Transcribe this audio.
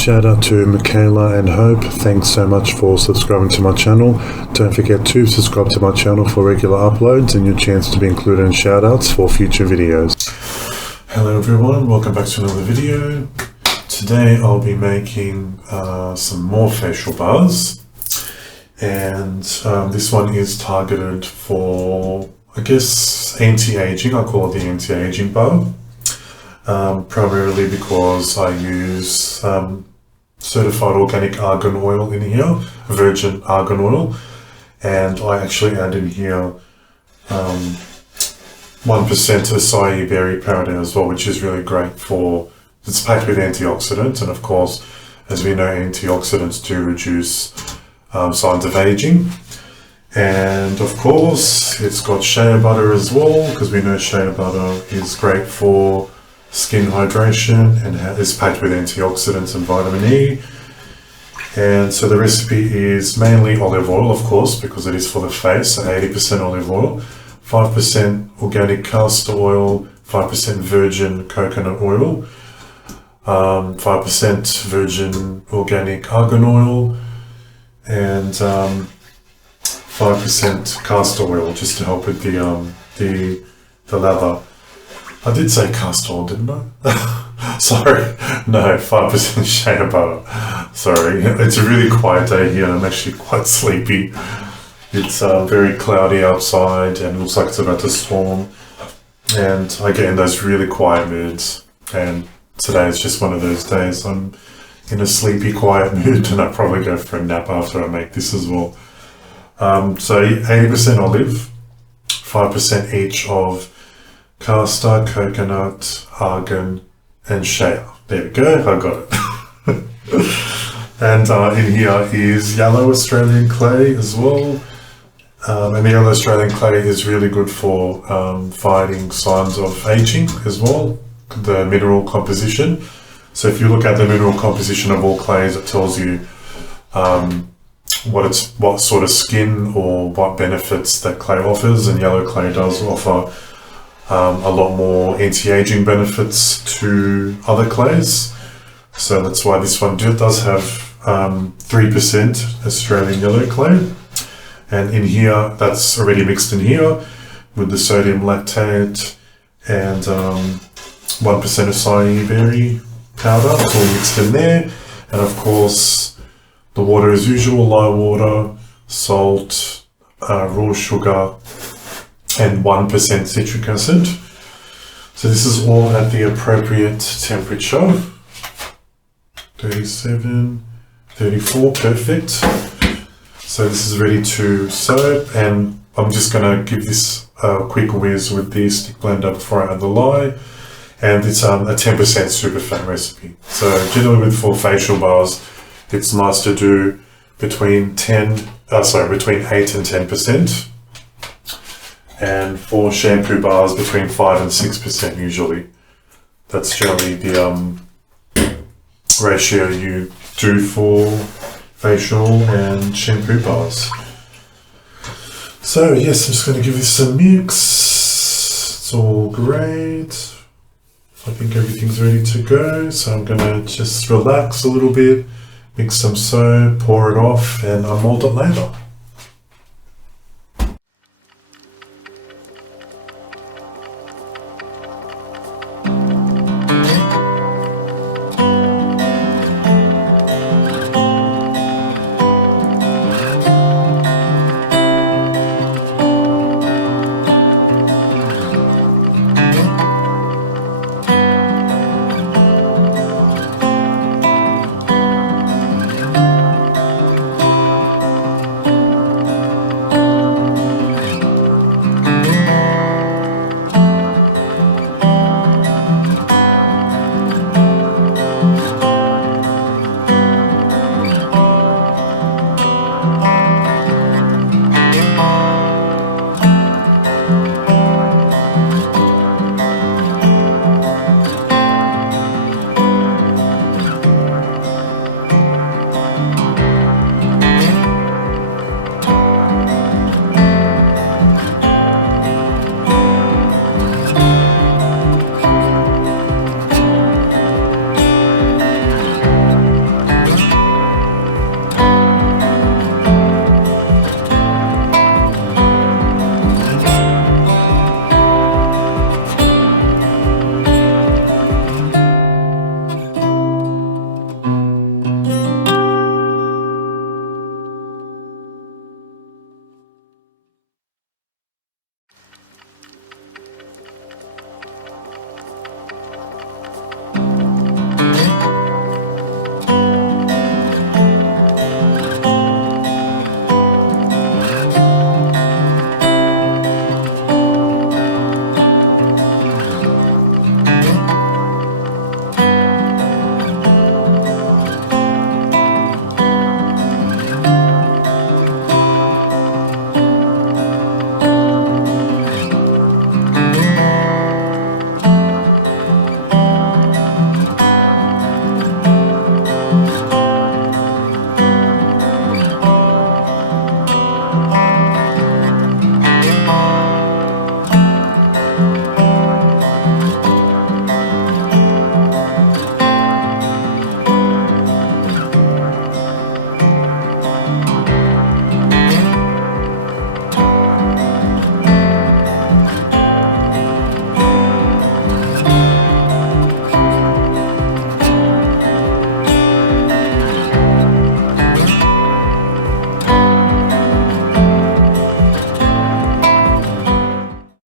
Shout out to Michaela and Hope. Thanks so much for subscribing to my channel. Don't forget to subscribe to my channel for regular uploads and your chance to be included in shout outs for future videos. Hello everyone, welcome back to another video. Today I'll be making some more facial bars, and this one is targeted for, I guess, anti-aging. I call it the anti-aging bar. Primarily because I use certified organic argan oil in here, virgin argan oil, and I actually add in here 1% acai berry powder as well, which is really great for, it's packed with antioxidants, and of course, as we know, antioxidants do reduce signs of aging. And of course, it's got shea butter as well, because we know shea butter is great for skin hydration and is packed with antioxidants and vitamin E. And so the recipe is mainly olive oil, of course, because it is for the face, so 80% olive oil, 5% organic castor oil, 5% virgin coconut oil, 5% virgin organic argan oil, and 5% castor oil, just to help with the lather. I did say castor oil, didn't I? Sorry, no, 5% shea butter. Sorry, it's a really quiet day here and I'm actually quite sleepy. It's very cloudy outside and it looks like it's about to storm. And I get in those really quiet moods. And today is just one of those days. I'm in a sleepy, quiet mood, and I'll probably go for a nap after I make this as well. So 80% olive, 5% each of castor, coconut, argan, and shea. There we go, I got it. And in here is yellow Australian clay as well. And the yellow Australian clay is really good for fighting signs of aging as well, the mineral composition. So if you look at the mineral composition of all clays, it tells you what sort of skin or what benefits that clay offers, and yellow clay does offer a lot more anti-aging benefits to other clays. So that's why this one does have 3% Australian yellow clay. And in here, that's already mixed in here with the sodium lactate and 1% acai berry powder. It's all mixed in there. And of course, the water as usual, lye water, salt, raw sugar, and 1% citric acid. So this is all at the appropriate temperature. 37, 34, perfect. So this is ready to soak, and I'm just going to give this a quick whiz with the stick blender before I add the lye. And it's a 10% superfat recipe. So generally with for facial bars, it's nice to do between 8 and 10%. And for shampoo bars, between 5 and 6% usually. That's generally the ratio you do for facial and shampoo bars. So yes, I'm just going to give this a mix. It's all great. I think everything's ready to go. So I'm going to just relax a little bit, mix some soap, pour it off, and I'll mold it later.